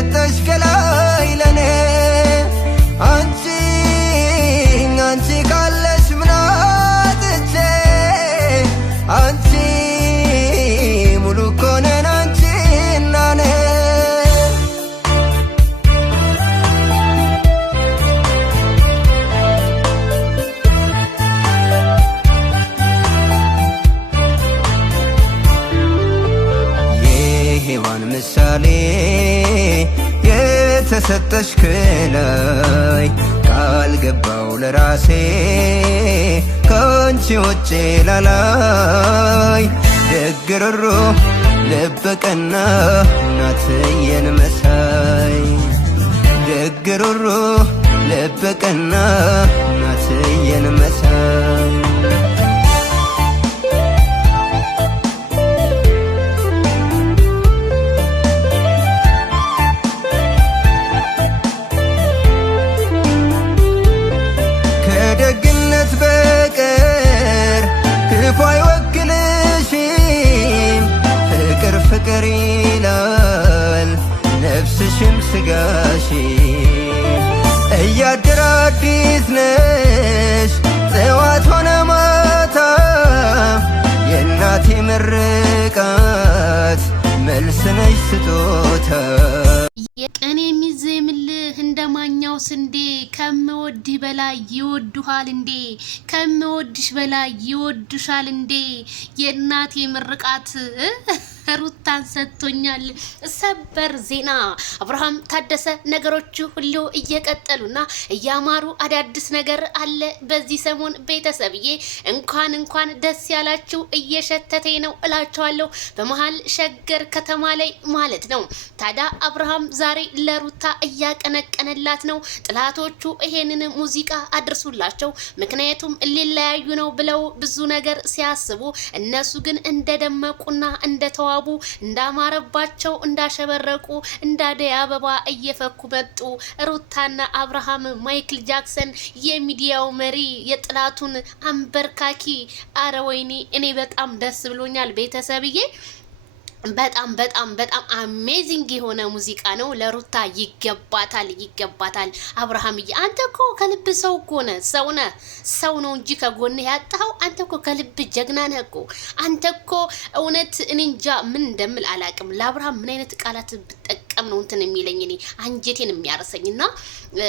የተሰጠሽ ከላይ ለኔ አንቺ ካለሽ ምን አጥቼ አንቺ ሙሉ እኮ ነን አንቺና እኔ የሔዋን ምሳሌ የተሰጠሽ ከላይ ቃል ገባው ለራሴ ካንቺ ውጭ ላላይ ደግርሩ ልበቀና እናትየን መሳይ ደግርሩ ልበቀና እናትየን መሳይ ፍቅር ይላል ነፍስሽም ስጋሽ እያደረ አዲስ ነሽ ጠዋት ሆነ ማታ የእናቴ ምርቃት መልስ ነሽ ስጦታ የቀን የሚዘምልህ እንደማኛው ስንዴ ከምወድህ በላይ ይወዱሃል እንዴ ከምወድሽ በላይ ይወዱሻል እንዴ የእናቴ ምርቃት ሩታን ሰጥቶኛል። ሰበር ዜና አብርሃም ታደሰ ነገሮቹ ሁሉ እየቀጠሉና እያማሩ አዳዲስ ነገር አለ በዚህ ሰሞን ቤተሰብዬ እንኳን ደስ ያላችሁ እየሸተተኝ ነው እላችኋለሁ በመሃል ሸገር ከተማ ላይ ማለት ነው። ታዲያ አብርሃም ዛሬ ለሩታ እያቀነቀነላት ነው። ጥላቶቹ ይሄንን ሙዚቃ አድርሱላቸው ምክንያቱም ሊለያዩ ነው ብለው ብዙ ነገር ሲያስቡ እነሱ ግን እንደደመቁና እንደተዋ እንዳማረባቸው እንዳሸበረቁ እንዳደይ አበባ እየፈኩ መጡ። ሩታና አብርሃም ማይክል ጃክሰን የሚዲያው መሪ የጥላቱን አንበርካኪ አረ ወይኔ እኔ በጣም ደስ ብሎኛል ቤተሰብዬ በጣም አሜዚንግ የሆነ ሙዚቃ ነው። ለሩታ ይገባታል። አብርሃምዬ አንተ እኮ ከልብ ሰው እኮ ነህ ሰው ነው እንጂ ከጎንህ ያጣኸው አንተ እኮ ከልብ ጀግና ነህ እኮ አንተ እኮ እውነት እኔ እንጃ ምን እንደምል አላቅም። ለአብርሃም ምን አይነት ቃላት ብጠቀም ነው እንትን የሚለኝ እኔ አንጀቴን የሚያርሰኝና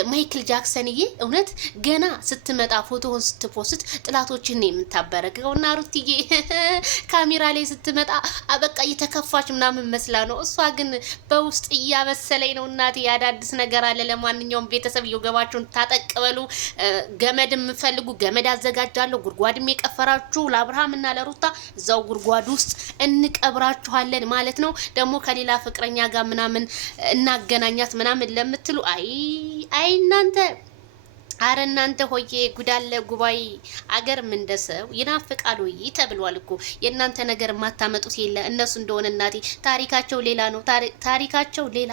ማይክል ጃክሰንዬ እውነት ገና ስትመጣ ፎቶውን ስትፖስት ጥላቶችን ነው የምታበረከውና ሩትዬ ካሜራ ላይ ስትመጣ አበቃ ከፋች ምናምን መስላ ነው እሷ ግን በውስጥ እያበሰለኝ ነው እናቴ ያዳድስ ነገር አለ። ለማንኛውም ቤተሰብ እየገባችሁን ታጠቅበሉ ገመድ የምፈልጉ ገመድ አዘጋጃለሁ። ጉርጓድም የቀፈራችሁ ለአብርሃም እና ለሩታ እዛው ጉርጓድ ውስጥ እንቀብራችኋለን ማለት ነው። ደግሞ ከሌላ ፍቅረኛ ጋር ምናምን እናገናኛት ምናምን ለምትሉ አይ እናንተ አረ እናንተ ሆዬ ጉዳለ ጉባኤ አገር ምን እንደሰው ይናፍቃሉ ተብሏል እኮ የእናንተ ነገር ማታመጡት የለ እነሱ እንደሆነ እናቴ ታሪካቸው ሌላ ነው። ታሪካቸው ሌላ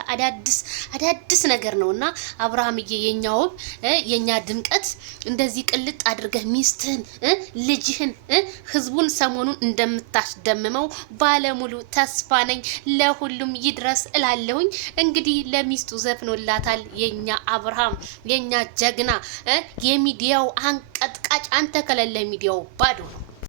አዳዲስ ነገር ነውና አብርሃምዬ የኛው የኛ ድምቀት እንደዚህ ቅልጥ አድርገህ ሚስትህን ልጅህን ህዝቡን ሰሞኑን እንደምታስደምመው ባለሙሉ ተስፋ ነኝ። ለሁሉም ይድረስ እላለሁኝ። እንግዲህ ለሚስቱ ዘፍኖላታል የኛ አብርሃም የኛ ጀግና የሚዲያው አንቀጥቃጭ አንተ ከሌለ ሚዲያው ባዶ ነው።